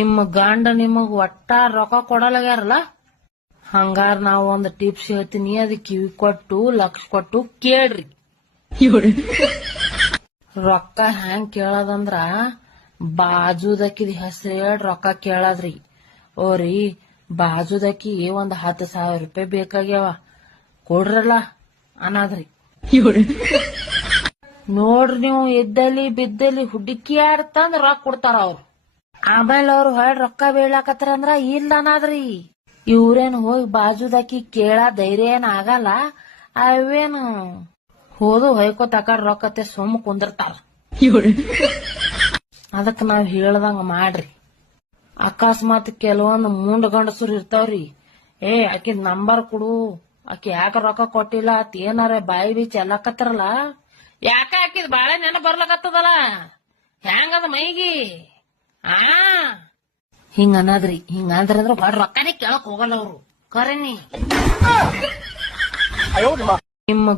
ನಿಮ್ಮ ಗಂಡ ನಿಮಗ್ ಒಟ್ಟ ರೊಕ್ಕ ಕೊಡಲಾಗ್ಯಾರಲ್ಲ, ಹಂಗಾರ ನಾವ್ ಒಂದ್ ಟಿಪ್ಸ್ ಹೇಳ್ತೀನಿ, ಅದ್ ಕಿವಿ ಕೊಟ್ಟು ಲಕ್ಷ ಕೊಟ್ಟು ಕೇಳ್ರಿ. ರೊಕ್ಕ ಹೆಂಗ್ ಕೇಳದಂದ್ರ ಬಾಜುದಕ್ಕಿದ ಹೆಸರು ಹೇಳಿ ರೊಕ್ಕ ಕೇಳದ್ರಿ. ಓರಿ ಬಾಜುದಕ್ಕಿ ಒಂದ್ 10,000 ರೂಪಾಯಿ ಬೇಕಾಗ್ಯಾವ ಕೊಡ್ರಲ್ಲ ಅನ್ನದ್ರಿ. ನೋಡ್ರಿ ನೀವು ಇದ್ದಲ್ಲಿ ಬಿದ್ದಲ್ಲಿ ಹುಡುಕಿ ಆಡ್ತಂದ್ ರೊಕ್ಕ ಕೊಡ್ತಾರ ಅವ್ರು. ಆಮೇಲೆ ಅವ್ರು ಹೊಳ್ ರೊಕ್ಕ ಬೀಳಾಕತ್ರ ಅಂದ್ರ ಇಲ್ಲ ಅನ್ನದ್ರಿ. ಇವ್ರೇನ್ ಹೋಗಿ ಬಾಜುದಕ್ಕಿ ಕೇಳ ಧೈರ್ಯ ಏನ್ ಆಗಲ್ಲ. ಅವೇನು ಹೋದು ಹೊಯ್ಕೋತ ಆಕಡೆ ರೊಕ್ಕತೆ ಸುಮ್ಮ ಕುಂದಿರ್ತಾರ. ಅದಕ್ ನಾವ್ ಹೇಳ್ದಂಗ ಮಾಡ್ರಿ. ಅಕಸ್ಮಾತ್ ಕೆಲವೊಂದ್ ಮುಂಡ್ ಗಂಡಸರು ಇರ್ತಾವ್ರಿ, ಆಕಿದ್ ನಂಬರ್ ಕೊಡು, ಆಕಿ ಯಾಕ ರೊಕ್ಕ ಕೊಟ್ಟಿಲ್ಲ ಅತ್ ಏನಾರ ಬಾಯಿ ಬೀಚ್ ಎಲ್ಲಾಕತ್ರಲ್ಲ, ಯಾಕ ಆಕಿದ್ ಬಾಳೆ ನೆನ ಬರ್ಲಕತ್ತದಲ್ಲ, ಹೆಂಗದ ಮೈಗಿ ಹಿಂಗ ಅನ್ನದ್ರಿ. ಹಿಂಗ ಅಂದ್ರ ಬಾಳ ರೊಕ್ಕನೇ ಕೇಳಕ್ ಹೋಗಲ್ಲ ಅವ್ರು. ಕರೇನಿ ನಿಮ್ಮ